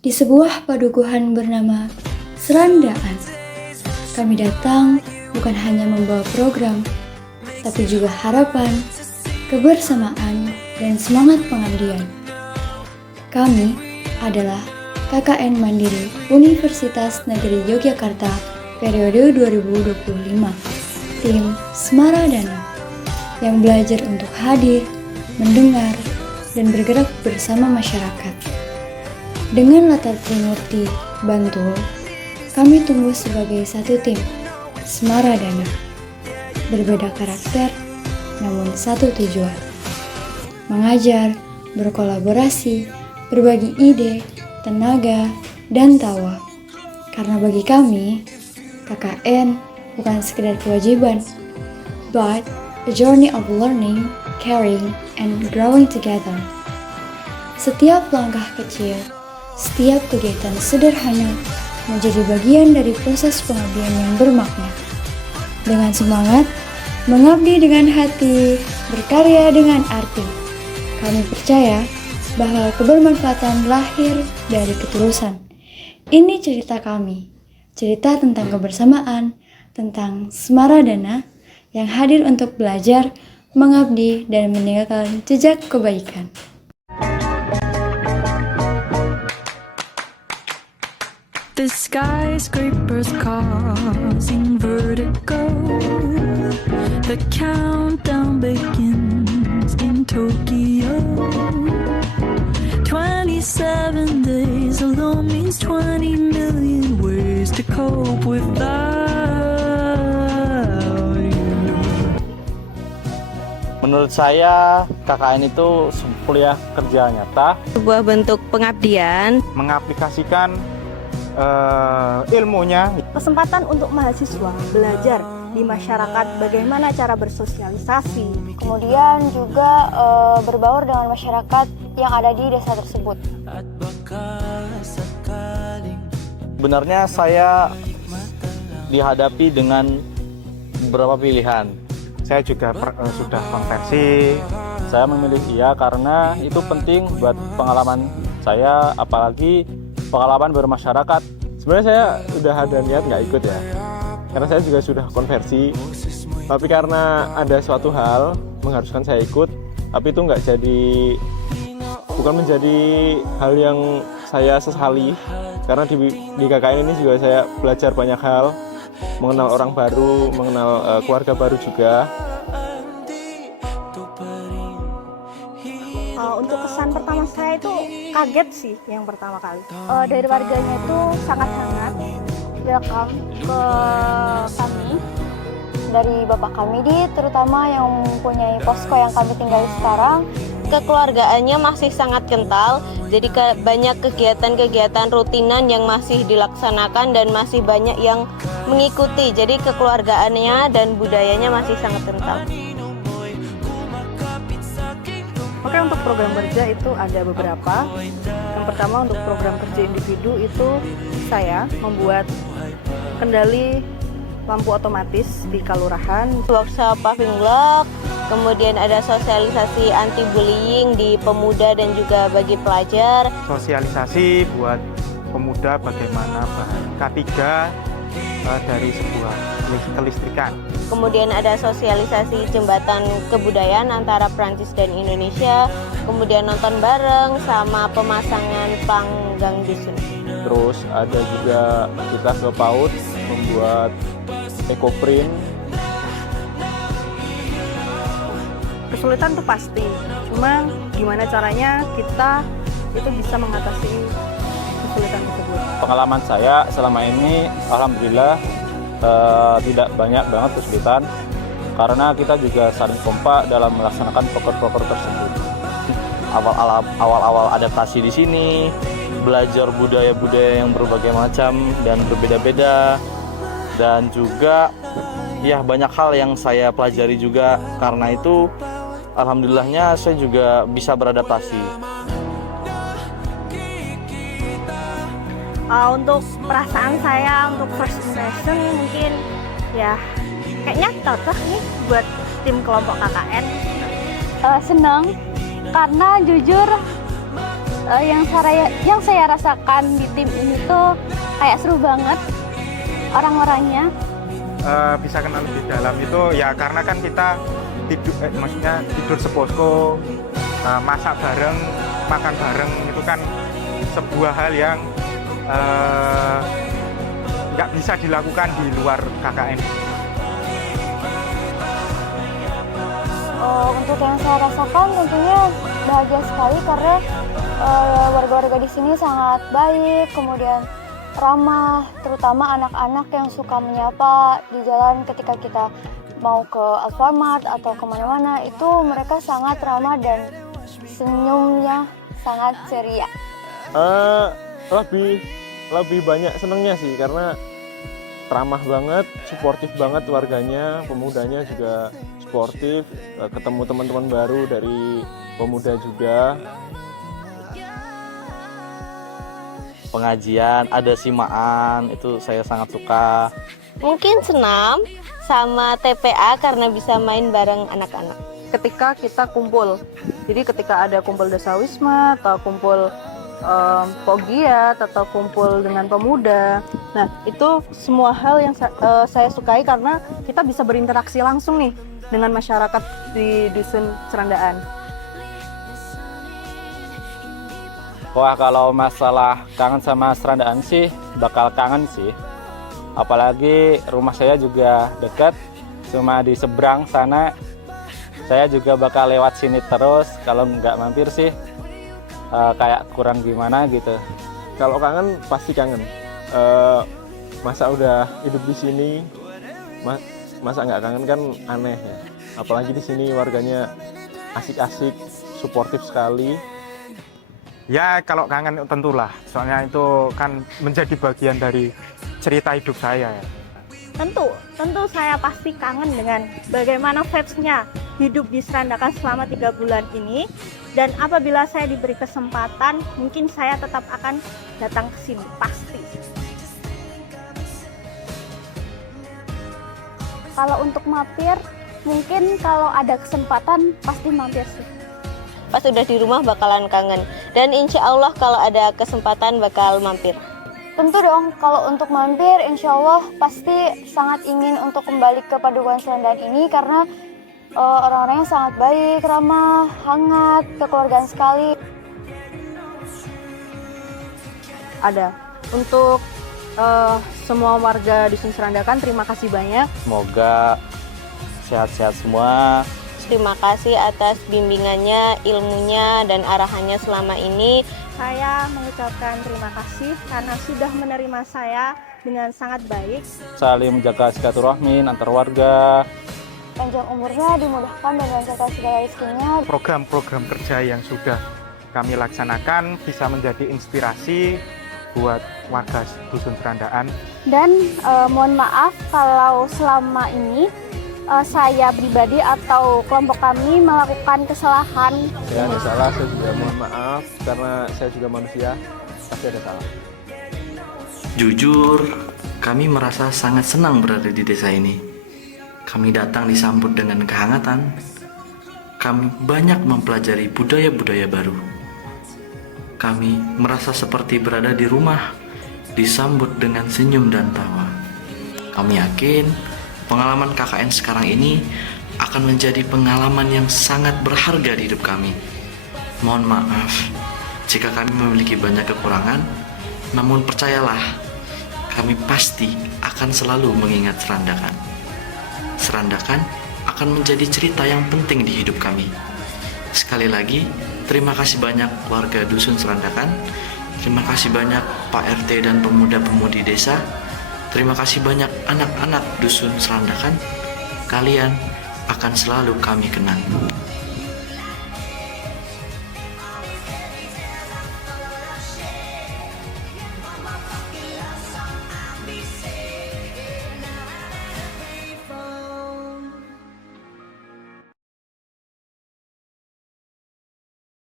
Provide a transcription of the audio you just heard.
di sebuah padukuhan bernama Serandaan. Kami datang bukan hanya membawa program, tapi juga harapan, kebersamaan, dan semangat pengabdian. Kami adalah KKN Mandiri Universitas Negeri Yogyakarta periode 2025, tim Semaradana, yang belajar untuk hadir, mendengar, dan bergerak bersama masyarakat. Dengan latar Trimurti, Bantul, kami tumbuh sebagai satu tim, Semaradana. Berbeda karakter, namun satu tujuan. Mengajar, berkolaborasi, berbagi ide, tenaga, dan tawa. Karena bagi kami, KKN bukan sekedar kewajiban, but a journey of learning, caring, and growing together. Setiap langkah kecil, setiap kegiatan sederhana menjadi bagian dari proses pengabdian yang bermakna. Dengan semangat, mengabdi dengan hati, berkarya dengan arti. Kami percaya bahwa kebermanfaatan lahir dari ketulusan. Ini cerita kami, cerita tentang kebersamaan, tentang Semaradana yang hadir untuk belajar, mengabdi, dan meninggalkan jejak kebaikan. The skyscrapers causing vertigo. The countdown begins in Tokyo. 27 days alone means 20 million ways to cope without you. Menurut saya, KKN itu kuliah kerja nyata, Sebuah bentuk pengabdian. mengaplikasikan ilmunya. Kesempatan untuk mahasiswa belajar di masyarakat bagaimana cara bersosialisasi, kemudian juga berbaur dengan masyarakat yang ada di desa tersebut. Sebenarnya saya dihadapi dengan beberapa pilihan. Saya juga sudah konversi. Saya memilih iya karena itu penting buat pengalaman saya, apalagi pengalaman bermasyarakat. Sebenarnya saya udah ada niat nggak ikut ya, karena saya juga sudah konversi. Tapi karena ada suatu hal mengharuskan saya ikut, tapi itu bukan menjadi hal yang saya sesali. Karena di KKN ini juga saya belajar banyak hal, mengenal orang baru, mengenal keluarga baru juga. Untuk kesan pertama saya itu kaget sih yang pertama kali. Dari warganya itu sangat hangat, welcome ke kami. Dari bapak kami terutama yang mempunyai posko yang kami tinggali sekarang. Kekeluargaannya masih sangat kental, jadi banyak kegiatan-kegiatan rutinan yang masih dilaksanakan dan masih banyak yang mengikuti. Jadi kekeluargaannya dan budayanya masih sangat kental. Oke, untuk program kerja itu ada beberapa. Yang pertama untuk program kerja individu itu saya membuat kendali lampu otomatis di kelurahan. Workshop paving block, kemudian ada sosialisasi anti bullying di pemuda dan juga bagi pelajar. Sosialisasi buat pemuda bagaimana bahan K3 dari sebuah kelistrikan. Kemudian ada sosialisasi jembatan kebudayaan antara Prancis dan Indonesia. Kemudian nonton bareng sama pemasangan panggang dusun. Terus ada juga kita ke PAUD membuat ekoprint. Kesulitan tuh pasti, cuma gimana caranya kita itu bisa mengatasi kesulitan tersebut. Pengalaman saya selama ini alhamdulillah tidak banyak banget kesulitan karena kita juga saling kompak dalam melaksanakan proker-proker tersebut. Awal-awal adaptasi di sini, belajar budaya-budaya yang berbagai macam dan berbeda-beda, dan juga ya banyak hal yang saya pelajari juga. Karena itu alhamdulillahnya saya juga bisa beradaptasi. Untuk perasaan saya untuk first impression mungkin ya kayaknya cocok nih buat tim kelompok KKN. Senang karena jujur Yang saya rasakan di tim ini tuh kayak seru banget orang-orangnya. Bisa kenal lebih dalam itu ya karena kan kita maksudnya tidur seposko, masak bareng, makan bareng, itu kan sebuah hal yang nggak bisa dilakukan di luar KKN. Untuk yang saya rasakan tentunya bahagia sekali karena warga-warga di sini sangat baik, kemudian ramah, terutama anak-anak yang suka menyapa di jalan ketika kita mau ke Alfamart atau kemana-mana, itu mereka sangat ramah dan senyumnya sangat ceria. Lebih banyak senengnya sih karena ramah banget, suportif banget warganya, pemudanya juga sportif, ketemu teman-teman baru dari pemuda juga. Pengajian, ada simaan, itu saya sangat suka. Mungkin senam sama TPA karena bisa main bareng anak-anak. Ketika kita kumpul, jadi ketika ada kumpul Dasawisma atau kumpul Pogiat atau kumpul dengan pemuda, nah itu semua hal yang saya sukai karena kita bisa berinteraksi langsung nih dengan masyarakat di Dusun Serandaan. Wah, kalau masalah kangen sama Serandaan sih bakal kangen sih. Apalagi rumah saya juga dekat, cuma di seberang sana. Saya juga bakal lewat sini terus, kalau nggak mampir sih kayak kurang gimana gitu. Kalau kangen pasti kangen. Masa udah hidup di sini, masa nggak kangen kan aneh ya. Apalagi di sini warganya asik-asik, suportif sekali. Ya kalau kangen tentulah, soalnya itu kan menjadi bagian dari cerita hidup saya ya. Tentu saya pasti kangen dengan bagaimana vibes-nya hidup di Serandaan selama 3 bulan ini. Dan apabila saya diberi kesempatan, mungkin saya tetap akan datang ke sini, pasti. Kalau untuk mampir, mungkin kalau ada kesempatan pasti mampir sih. Pas udah di rumah bakalan kangen. Dan insya Allah kalau ada kesempatan bakal mampir. Tentu dong, kalau untuk mampir, insya Allah pasti sangat ingin untuk kembali ke Padukuhan Serandaan ini karena orang-orangnya sangat baik, ramah, hangat, kekeluargaan sekali. Ada. Untuk semua warga Dusun Serandaan, terima kasih banyak. Semoga sehat-sehat semua. Terima kasih atas bimbingannya, ilmunya, dan arahannya selama ini. Saya mengucapkan terima kasih karena sudah menerima saya dengan sangat baik. Saling menjaga silaturahmi antar warga. Panjang umurnya, dimudahkan dan melancarkan segala rezekinya. Program-program kerja yang sudah kami laksanakan bisa menjadi inspirasi buat warga Dusun Serandaan. Dan mohon maaf kalau selama ini saya pribadi atau kelompok kami melakukan kesalahan. Ya, ada salah, saya juga mohon maaf karena saya juga manusia, pasti ada salah. Jujur, kami merasa sangat senang berada di desa ini. Kami datang disambut dengan kehangatan. Kami banyak mempelajari budaya-budaya baru. Kami merasa seperti berada di rumah, disambut dengan senyum dan tawa. Kami yakin pengalaman KKN sekarang ini akan menjadi pengalaman yang sangat berharga di hidup kami. Mohon maaf jika kami memiliki banyak kekurangan, namun percayalah, kami pasti akan selalu mengingat Serandaan. Serandaan akan menjadi cerita yang penting di hidup kami. Sekali lagi, terima kasih banyak warga Dusun Serandaan. Terima kasih banyak Pak RT dan pemuda-pemudi desa. Terima kasih banyak anak-anak Dusun Serandaan. Kalian akan selalu kami kenang.